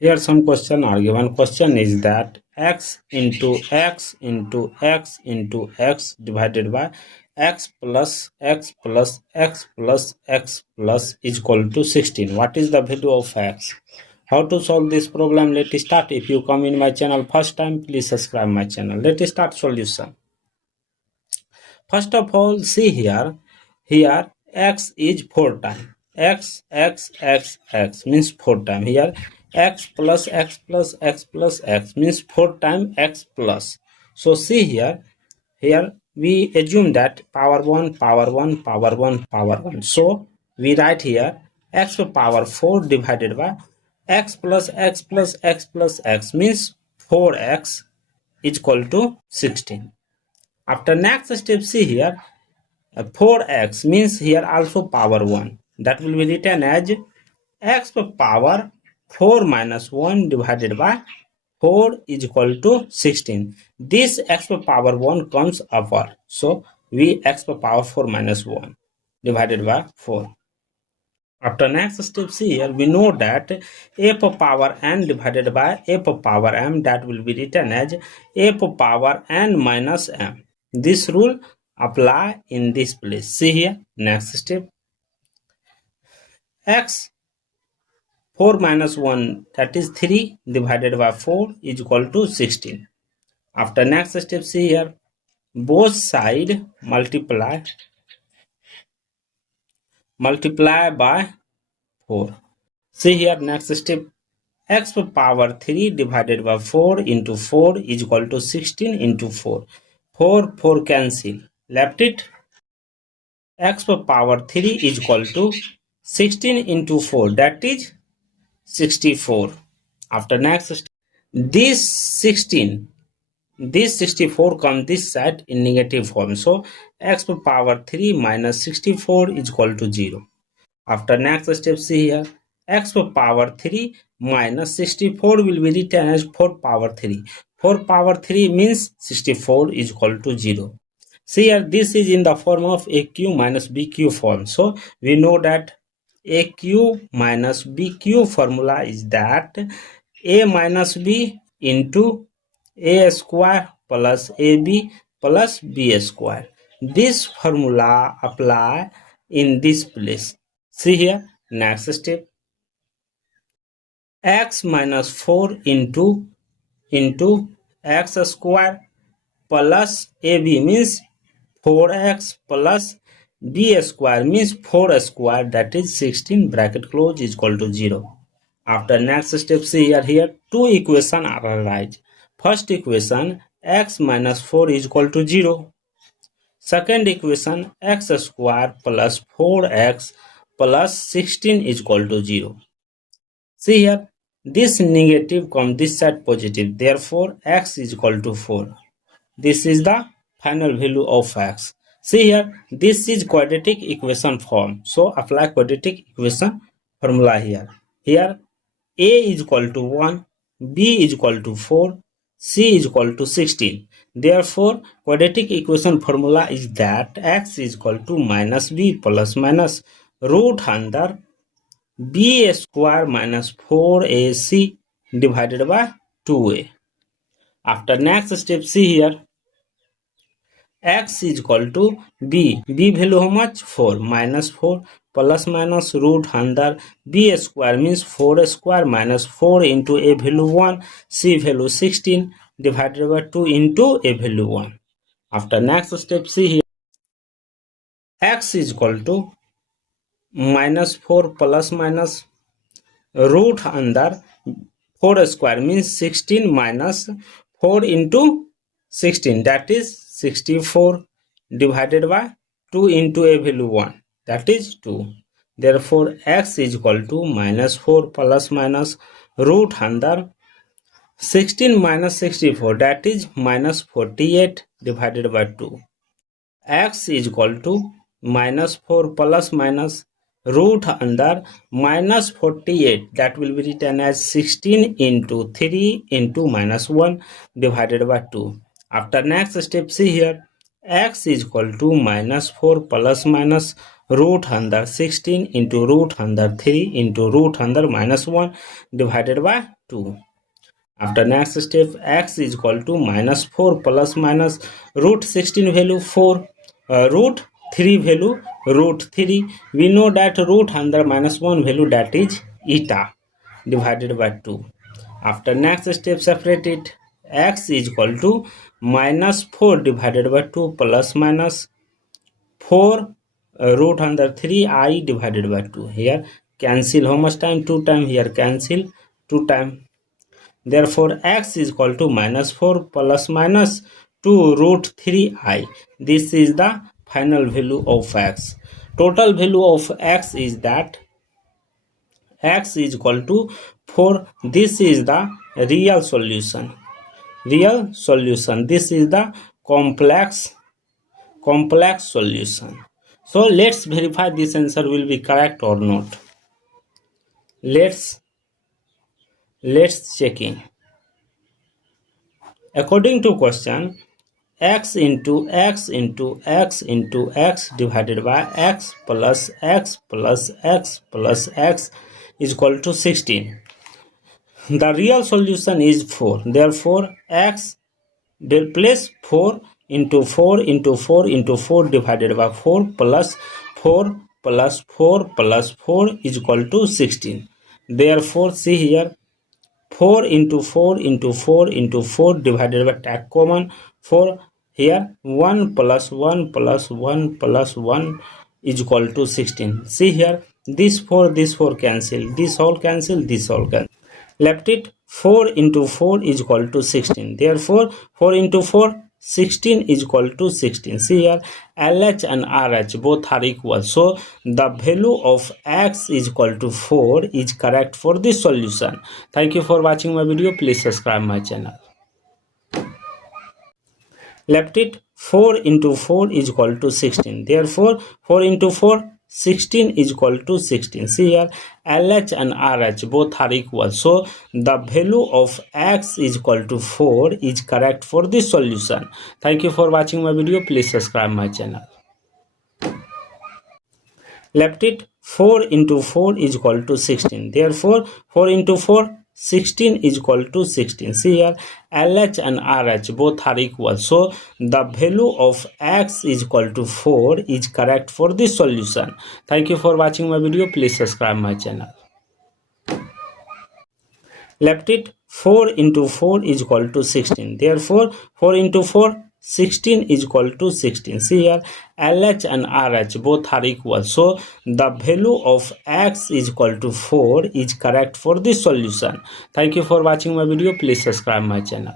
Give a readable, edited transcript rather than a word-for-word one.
Here some question are given. Question is that x into x into x into x divided by x plus x plus x plus x plus is equal to 16. What is the value of x? How to solve this problem? Let's start. If you come in my channel first time, please subscribe my channel. Let's start solution. First of all, see here x is 4 times. X means 4 times. Here x plus x plus x plus x means 4 times x plus. So see here we assume that power 1, power 1, power 1, power 1. So we write here x power 4 divided by x plus x plus x plus x means 4x is equal to 16. After next step, see here 4x means here also power 1. That will be written as x power 4 minus 1 divided by 4 is equal to 16. This x power 1 comes upward. So we x power 4 minus 1 divided by 4. After next step, see here we know that a power n divided by a power m, that will be written as a power n minus m. This rule apply in this place. See here next step, x 4 minus 1, that is 3 divided by 4 is equal to 16. After next step, see here both side multiply by 4. See here next step, x power 3 divided by 4 into 4 is equal to 16 into 4. 4 cancel, left it. X power 3 is equal to 16 into 4, that is 64. After next step, this 64 comes this side in negative form. So x power 3 minus 64 is equal to 0. After next step, see here x power 3 minus 64 will be written as 4 power 3. 4 power 3 means 64 is equal to 0. See here this is in the form of aq minus bq form. So we know that aq minus bq formula is that a minus b into a square plus ab plus b square. This formula apply in this place. See here next step, x minus 4 into x square plus ab means 4x plus b square means 4 square, that is 16 bracket close is equal to 0. After next step, see here two equations are right. First equation x minus 4 is equal to 0. Second equation x square plus 4x plus 16 is equal to 0. See here this negative comes this side positive, therefore x is equal to 4. This is the final value of x. See here this is quadratic equation form, so apply quadratic equation formula here. Here a is equal to 1, b is equal to 4, c is equal to 16. Therefore quadratic equation formula is that x is equal to minus b plus minus root under b square minus 4ac divided by 2a. After next step, see here x is equal to b value how much, 4, minus 4 plus minus root under b square means 4 square minus 4 into a value 1, c value 16 divided by 2 into a value 1. After next step, see here x is equal to minus 4 plus minus root under 4 square means 16 minus 4 into 16, that is 64 divided by 2 into a value 1, that is 2. Therefore x is equal to minus 4 plus minus root under 16 minus 64, that is minus 48 divided by 2. X is equal to minus 4 plus minus root under minus 48, that will be written as 16 into 3 into minus 1 divided by 2. After next step, see here x is equal to minus 4 plus minus root under 16 into root under 3 into root under minus 1 divided by 2. After next step, x is equal to minus 4 plus minus root 16 value 4, root 3 value root 3. We know that root under minus 1 value, that is eta, divided by 2. After next step, separate it. X is equal to minus 4 divided by 2 plus minus 4 root under 3 I divided by 2. Here cancel how much time? 2 time. Here cancel 2 time. Therefore x is equal to minus 4 plus minus 2 root 3 I. This is the final value of x. Total value of x is that x is equal to 4. This is the real solution. Real solution. This is the complex solution. So let's verify this answer will be correct or not. Let's checking. According to question, x into x into x into x divided by x plus x plus x plus x is equal to 16. The real solution is 4. Therefore, x place 4 into 4 into 4 into 4 divided by 4 plus 4 plus 4 plus 4 is equal to 16. Therefore, see here, 4 into 4 into 4 into 4 divided by take common 4. Here 1 plus 1 plus 1 plus 1 is equal to 16. See here, this 4 cancel, this all cancel, this all cancel. Left it 4 into 4 is equal to 16. Therefore 4 into 4 16 is equal to 16. See here, LH and RH both are equal. So the value of x is equal to 4 is correct for this solution. Thank you for watching my video. Please subscribe my channel. Left it 4 into 4 is equal to 16. Therefore 4 into 4 16 is equal to 16. See here, LH and RH both are equal. So the value of x is equal to 4 is correct for this solution. Thank you for watching my video. Please subscribe my channel. Left it 4 into 4 is equal to 16. Therefore 4 into 4 16 is equal to 16. See here, LH and RH both are equal. So the value of x is equal to 4 is correct for this solution. Thank you for watching my video. Please subscribe my channel. Left it 4 into 4 is equal to 16. Therefore 4 into 4 16 is equal to 16. See here, LH and RH both are equal. So the value of x is equal to 4 is correct for this solution. Thank you for watching my video. Please subscribe my channel.